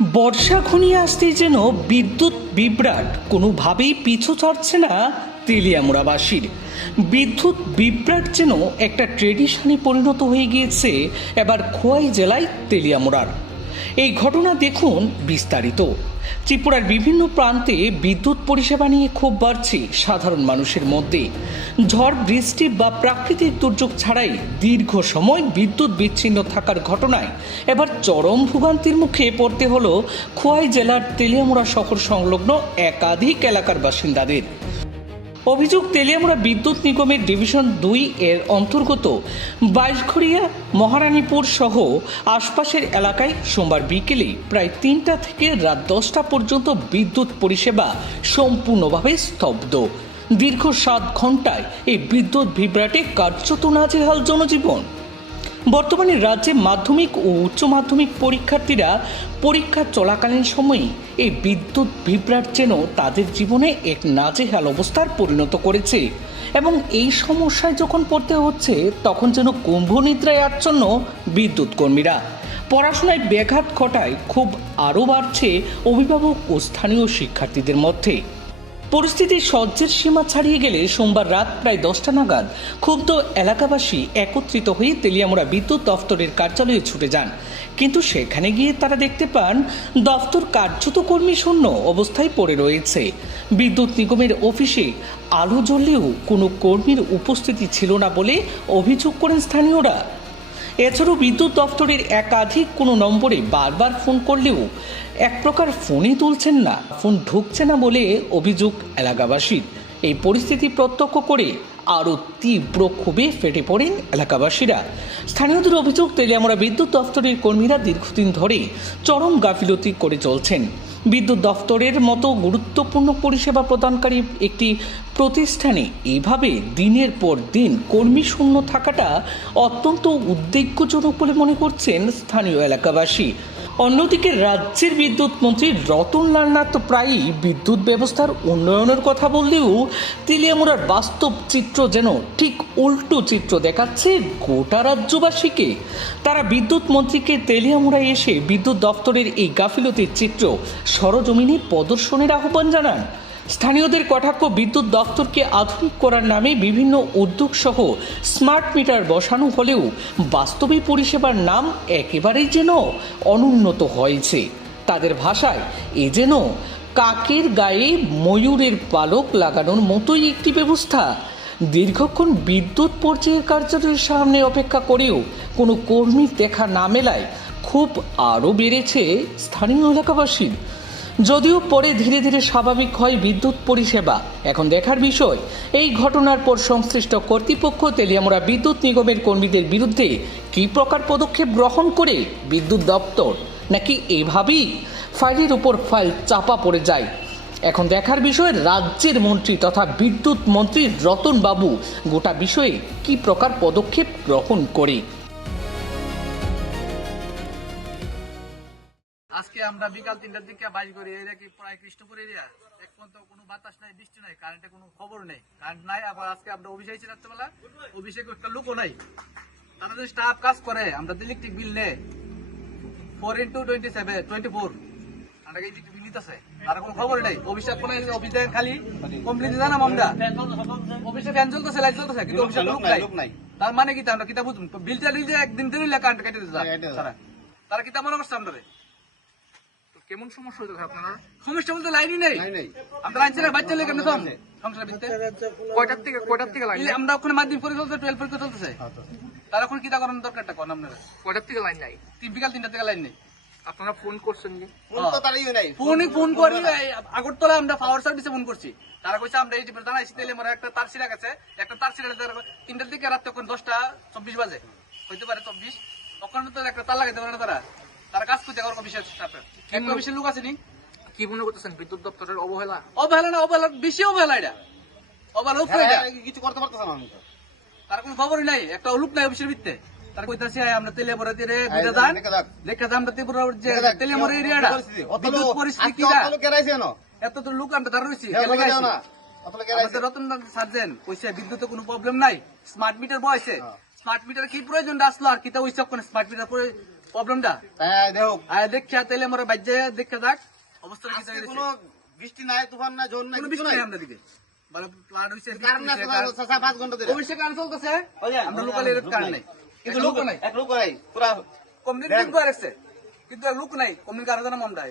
বর্ষা ঘনিয়ে আসতেই যেন বিদ্যুৎ বিভ্রাট কোনোভাবেই পিছু ছাড়ছে না তেলিয়ামুড়াবাসীর। বিদ্যুৎ বিভ্রাট যেন একটা ট্রেডিশনে পরিণত হয়ে গিয়েছে এবার খোয়াই জেলায় তেলিয়ামুড়ার। এই ঘটনা দেখুন বিস্তারিত। ত্রিপুরার বিভিন্ন প্রান্তে বিদ্যুৎ পরিষেবা নিয়ে ক্ষোভ বাড়ছে সাধারণ মানুষের মধ্যে। ঝড় বৃষ্টি বা প্রাকৃতিক দুর্যোগ ছাড়াই দীর্ঘ সময় বিদ্যুৎ বিচ্ছিন্ন থাকার ঘটনায় এবার চরম ভোগান্তির মুখে পড়তে হলো খোয়াই জেলার তেলিয়ামুড়া শহর সংলগ্ন একাধিক এলাকার বাসিন্দাদের। অভিযোগ, তেলিয়ামুড়া বিদ্যুৎ নিগমের ডিভিশন 2 এর অন্তর্গত বাইশঘরিয়া, মহারানীপুর সহ আশপাশের এলাকায় সোমবার বিকেলে প্রায় 3টা থেকে রাত 10টা পর্যন্ত বিদ্যুৎ পরিষেবা সম্পূর্ণভাবে স্তব্ধ। দীর্ঘ 7 ঘন্টায় এই বিদ্যুৎ বিভ্রাটে কার্যত নাজেহাল জনজীবন। বর্তমানে রাজ্যে মাধ্যমিক ও উচ্চ মাধ্যমিক পরীক্ষার্থীরা পরীক্ষা চলাকালীন সময়ে এই বিদ্যুৎ বিভ্রাট যেন তাদের জীবনে এক নাজেহাল অবস্থার পরিণত করেছে এবং এই সমস্যায় যখন পড়তে হচ্ছে তখন যেন কুম্ভনিদ্রায় আচ্ছন্ন বিদ্যুৎ কর্মীরা। পড়াশোনায় ব্যাঘাত ঘটায় খুব আরও বাড়ছে অভিভাবক ও স্থানীয় শিক্ষার্থীদের মধ্যে। পরিস্থিতি সহ্যের সীমা ছাড়িয়ে গেলে সোমবার রাত প্রায় 10টা নাগাদ ক্ষুব্ধ এলাকাবাসী একত্রিত হয়ে তেলিয়ামুড়া বিদ্যুৎ দফতরের কার্যালয়ে ছুটে যান। কিন্তু সেখানে গিয়ে তারা দেখতে পান দফতর কার্যত কর্মী শূন্য অবস্থায় পড়ে রয়েছে। বিদ্যুৎ নিগমের অফিসে আলো জ্বললেও কোনো কর্মীর উপস্থিতি ছিল না বলে অভিযোগ করেন স্থানীয়রা। এছাড়াও বিদ্যুৎ দফতরের একাধিক কোনো নম্বরে বারবার ফোন করলেও এক প্রকার ফোনই তুলছেন না, ফোন ঢুকছে না বলে অভিযোগ এলাকাবাসীর। এই পরিস্থিতি প্রত্যক্ষ করে আরও তীব্র ক্ষোভে ফেটে পড়েন এলাকাবাসীরা। স্থানীয়দের অভিযোগ, তেলিয়ামুড়া বিদ্যুৎ দফতরের কর্মীরা দীর্ঘদিন ধরে চরম গাফিলতি করে চলছেন। বিদ্যুৎ দফতরের মতো গুরুত্বপূর্ণ পরিষেবা প্রদানকারী একটি প্রতিষ্ঠানে এইভাবে দিনের পর দিন কর্মী শূন্য থাকাটা অত্যন্ত উদ্বেগজনক বলে মনে করছেন স্থানীয় এলাকাবাসী। অন্যদিকে রাজ্যের বিদ্যুৎ মন্ত্রী রতনলাল নাথ প্রায়ই বিদ্যুৎ ব্যবস্থার উন্নয়নের কথা বললেও তেলিয়ামুড়ার বাস্তব চিত্র যেন ঠিক উল্টো চিত্র দেখাচ্ছে গোটা রাজ্যবাসীকে। তারা বিদ্যুৎ মন্ত্রীকে তেলিয়ামুড়ায় এসে বিদ্যুৎ দফতরের এই গাফিলতির চিত্র সরজমিনে প্রদর্শনের আহ্বান জানান। স্থানীয়দের কটাক্ষ, বিদ্যুৎ দফতরকে আধুনিক করার নামে বিভিন্ন উদ্যোগ সহ স্মার্ট মিটার বসানো হলেও বাস্তবে পরিষেবার নাম একেবারেই যেন অনুন্নত হয়েছে। তাদের ভাষায় এ যেন কাকের গায়ে ময়ূরের পালক লাগানোর মতোই একটি ব্যবস্থা। দীর্ঘক্ষণ বিদ্যুৎ পর্যায়ের কার্যালয়ের সামনে অপেক্ষা করেও কোনো কর্মীর দেখা না মেলায় খুব আরও বেড়েছে স্থানীয় এলাকাবাসীর। যদিও পরে ধীরে ধীরে স্বাভাবিক হয় বিদ্যুৎ পরিষেবা, এখন দেখার বিষয় এই ঘটনার পর সংশ্লিষ্ট কর্তৃপক্ষ তেলিয়ামুড়া বিদ্যুৎ নিগমের কর্মীদের বিরুদ্ধে কী প্রকার পদক্ষেপ গ্রহণ করে বিদ্যুৎ দপ্তর, নাকি এইভাবেই ফাইলের উপর ফাইল চাপা পড়ে যায়। এখন দেখার বিষয় রাজ্যের মন্ত্রী তথা বিদ্যুৎ মন্ত্রী রতন বাবু গোটা বিষয়ে কী প্রকার পদক্ষেপ গ্রহণ করে। আজকে আমরা বিকাল 3টার দিকে বাইর করি, এরিয়া কি প্রায় কৃষ্ণপুর এরিয়া, এক পর্যন্ত কোনো বাতাস নাই, বৃষ্টি নাই, কারেন্টের কোনো খবর নেই, কারেন্ট নাই। আবার আজকে আমরা অফিসে আইছি রাত্রেবেলা, অফিসে একটা লোকও নাই। তারা যদি স্টাফ কাজ করে, আমরা ইলেকট্রিক বিল নেই 4x24 আমরা ইলেকট্রিক বিল নিতেছে, তারা কোনো খবর নেই। অফিসে কোনো অফিস দেখেন খালি কমপ্লেন জানাম আমরা, অফিসে ফ্যান চলতেছে, লাইট চলতেছে, কিন্তু অফিসে লোক নাই। তার মানে কি আমরা কিতা বুঝুন, বিলটা নিলে একদিন ধরে কারেন্ট কেটে দিতে তারা কিতা মনে করছে আমরা কেমন সমস্যা হইতে আপনারা? সমস্যা বলতে লাইনই নেই, আমরা লাইন ছেড়ে বাচ্চা লেগে কেন সংসার ভিত্তিতে কয়টার থেকে লাইন আমরা ওখানে মাধ্যমিক পরীক্ষা চলছে, 12 পরীক্ষা চলতেছে, তারা এখন কিতা করার দরকারটা কোন আপনারা? কয়টার থেকে লাইন নাই? বিকাল 3টা থেকে লাইন নেই। আপনারা ফোন করছেন কি? ফোন করি আগরতলা আমরা পাওয়ার সার্ভিসে ফোন করছি, তারা কইছে আমরা এই জানাইছি তেলিয়ামুড়া একটা তার ছিঁড়া গেছে, একটা তার ছিঁড়া 3টার দিকে রাত তখন 10:24 বাজে হইতে পারে 24, তখন তো একটা তার লাগাইতে পারে না। তারা কাজ করতে অফিসের স্টাফের একটা অফিসের লোক আছে নি। কি মনে করতেছেন বিদ্যুৎ দপ্তরের অবহেলা? অবহেলা না, অবহেলা বেশি, অবহেলা এটা অবহেলা, কিছু করতে পারতেছে না। তার কোনো খবরই নাই, একটা লোক নাই অফিসের ভিত্তে। তারা কইতাছে আমরা তেলিয়ামুড়া দিয়ে দেখা যান, আমরা ত্রিপুরা যে তেলিয়ামুড়া এরিয়াটা বিদ্যুৎ পরিস্থিতি কি এত তো লোক আমরা তারা রয়েছি। রতন সার্জেন কইছে বিদ্যুতে কোনো প্রবলেম নাই, স্মার্ট মিটার বয়সে স্মার্ট মিটার কি প্রয়োজন আসলো আর কিতা ওই সব স্মার্ট মিটার প্রবলেমটা হ্যাঁ দেখো আয় দেখা তাইলে আমরা বাজ্যে দেখা যাক অবস্থা কি আজকে চাইছে কোনো বৃষ্টি নাই তুফান নাই ঝড় নাই কোনো কিছু বৃষ্টি নাই নাই আমরা দিকে বলে প্লাট হইছে কারণ না 5 ঘন্টা ধরে অবশ্যই কারণ চলতেছে আমরা লোকাল এর কারণ নাই কিন্তু লোক নাই এক লোক নাই পুরা কমিউনিটি করে কিন্তু লোক নাই কমিউনিটি কারণ জানা মমদা